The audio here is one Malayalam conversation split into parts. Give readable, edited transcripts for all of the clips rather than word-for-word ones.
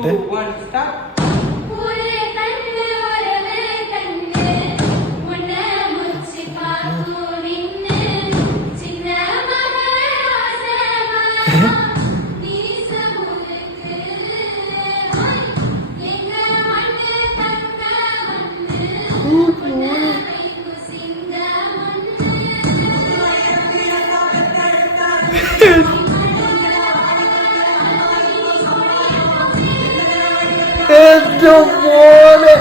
2, 1 start. ഏറ്റവും പോലെ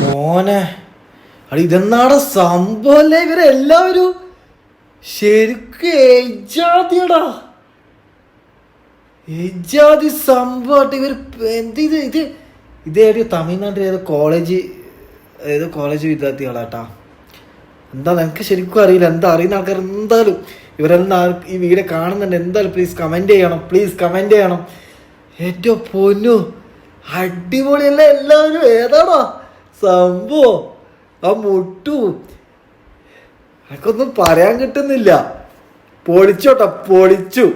മോനെ അടി ഇതെന്നാടെ സംഭവല്ലേ ഇവരെല്ലാവരും ശരിക്കും ഏജാതിയടാ ഏജാതി സംഭവമായിട്ട് ഇവർ എന്ത് ഇതേടിയോ തമിഴ്നാട്ടിൽ ഏതോ കോളേജ് വിദ്യാർത്ഥികളാട്ടാ. എന്താ എനിക്ക് ശരിക്കും അറിയില്ല. എന്താ അറിയുന്ന ആൾക്കാർ എന്തായാലും ഇവരെന്താ ഈ വീഡിയോ കാണുന്നുണ്ട് എന്തായാലും പ്ലീസ് കമൻറ്റ് ചെയ്യണം. ഏറ്റവും പൊന്നു അടിപൊളിയല്ലേ എല്ലാവരും. ഏതാടാ സംഭവം ആ മുട്ടു എനിക്കൊന്നും പറയാൻ കിട്ടുന്നില്ല. പൊളിച്ചു.